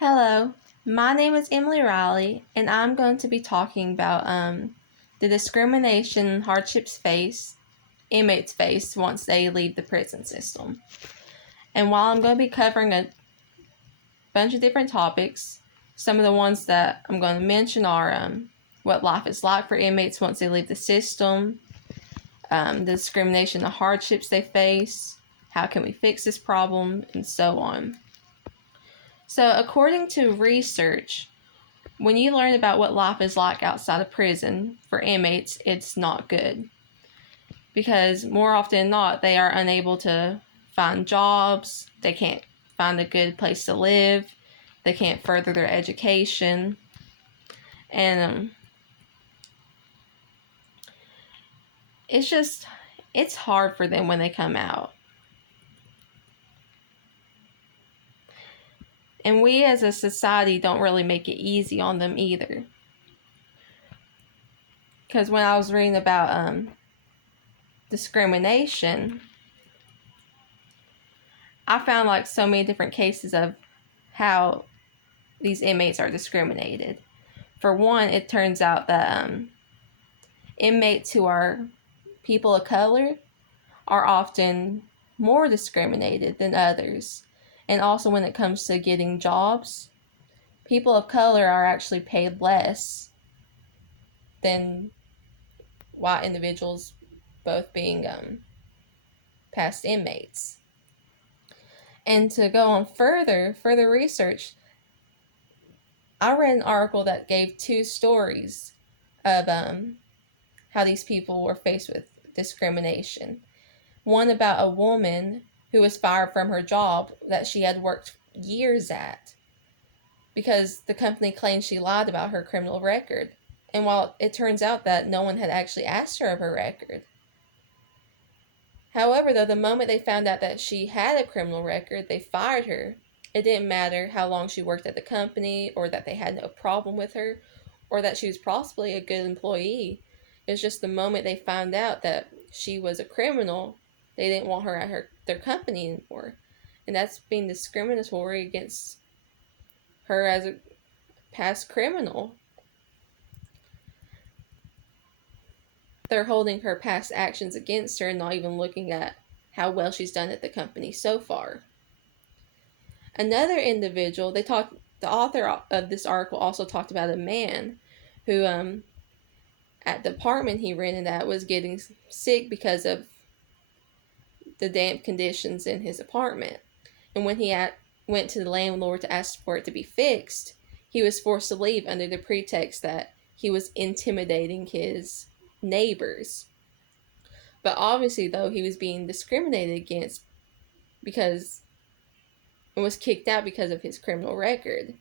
Hello, my name is Emily Riley, and I'm going to be talking about the discrimination and hardships inmates face once they leave the prison system. And while I'm going to be covering a bunch of different topics, some of the ones that I'm going to mention are what life is like for inmates once they leave the system, the discrimination and hardships they face, how can we fix this problem, and so on. So, according to research, when you learn about what life is like outside of prison for inmates, it's not good. Because more often than not, they are unable to find jobs, they can't find a good place to live, they can't further their education, and it's hard for them when they come out. And we as a society don't really make it easy on them either. Because when I was reading about discrimination, I found like so many different cases of how these inmates are discriminated. For one, it turns out that inmates who are people of color are often more discriminated than others. And also when it comes to getting jobs, people of color are actually paid less than white individuals, both being past inmates. And to go on further research, I read an article that gave two stories of how these people were faced with discrimination. One about a woman who was fired from her job that she had worked years at because the company claimed she lied about her criminal record. And while it turns out that no one had actually asked her of her record. However, though, the moment they found out that she had a criminal record, they fired her. It didn't matter how long she worked at the company or that they had no problem with her or that she was possibly a good employee. It was just the moment they found out that she was a criminal, they didn't want her at their company anymore. And that's being discriminatory against her as a past criminal. They're holding her past actions against her and not even looking at how well she's done at the company so far. Another individual, the author of this article also talked about a man who at the apartment he rented at was getting sick because of the damp conditions in his apartment. And when he went to the landlord to ask for it to be fixed, he was forced to leave under the pretext that he was intimidating his neighbors. But obviously, though, he was being discriminated against because and was kicked out because of his criminal record.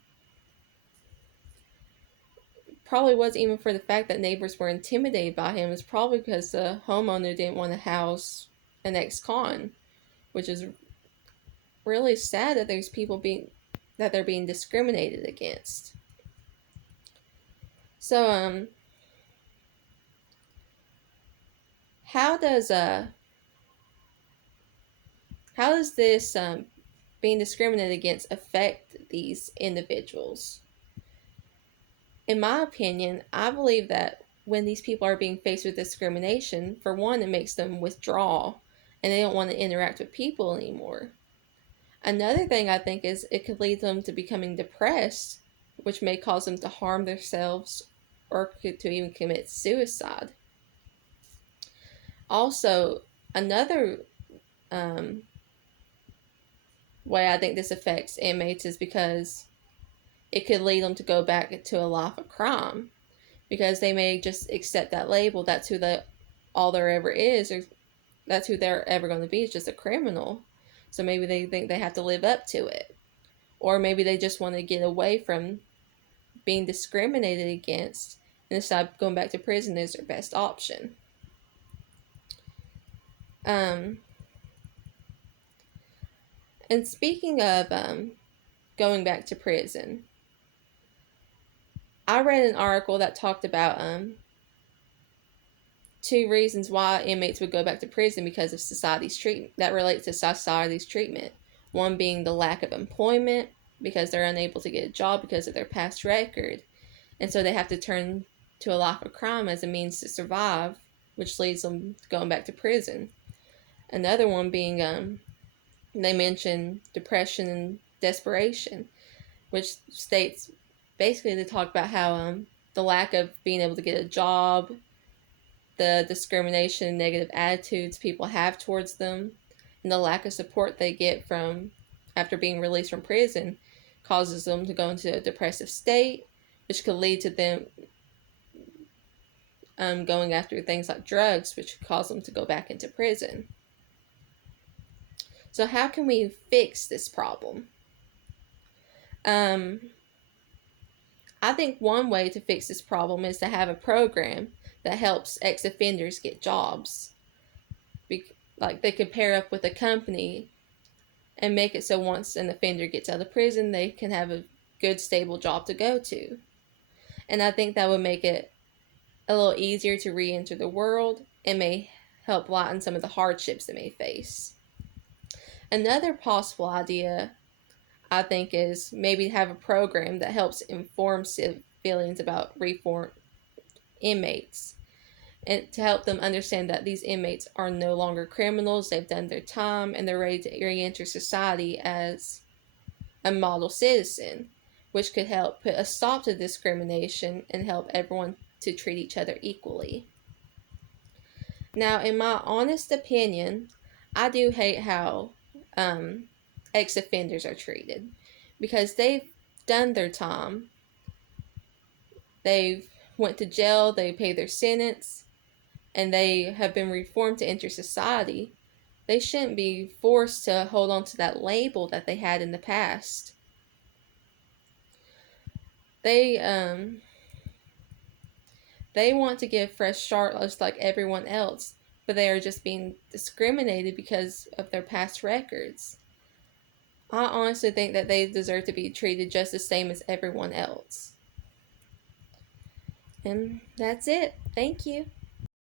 Probably wasn't even for the fact that neighbors were intimidated by him. It's probably because the homeowner didn't want to house an ex-con, which is really sad that there's people that they're being discriminated against. So how does this being discriminated against affect these individuals? In my opinion, I believe that when these people are being faced with discrimination, for one, it makes them withdraw and they don't want to interact with people anymore. Another thing I think is it could lead them to becoming depressed, which may cause them to harm themselves or to even commit suicide. Also, another way I think this affects inmates is because it could lead them to go back to a life of crime because they may just accept that label. That's who all there ever is, or that's who they're ever going to be, is just a criminal. So maybe they think they have to live up to it. Or maybe they just want to get away from being discriminated against and decide going back to prison is their best option. And speaking of going back to prison, I read an article that talked about two reasons why inmates would go back to prison because of society's treatment, that relates to society's treatment. One being the lack of employment, because they're unable to get a job because of their past record. And so they have to turn to a life of crime as a means to survive, which leads them going back to prison. Another one being, they mention depression and desperation, which states basically they talk about how the lack of being able to get a job, the discrimination and negative attitudes people have towards them, and the lack of support they get from after being released from prison causes them to go into a depressive state, which could lead to them going after things like drugs, which could cause them to go back into prison. So how can we fix this problem? I think one way to fix this problem is to have a program that helps ex-offenders get jobs. Like they could pair up with a company and make it so once an offender gets out of prison, they can have a good, stable job to go to. And I think that would make it a little easier to re-enter the world and may help lighten some of the hardships they may face. Another possible idea, I think, is maybe have a program that helps inform civilians about reformed inmates, and to help them understand that these inmates are no longer criminals, they've done their time, and they're ready to re-enter society as a model citizen, which could help put a stop to discrimination and help everyone to treat each other equally. Now, in my honest opinion, I do hate how ex-offenders are treated, because they've done their time, they've went to jail, they paid their sentence, and they have been reformed to enter society. They shouldn't be forced to hold on to that label that they had in the past. They want to give fresh start just like everyone else, but they are just being discriminated because of their past records. I honestly think that they deserve to be treated just the same as everyone else. And that's it. Thank you.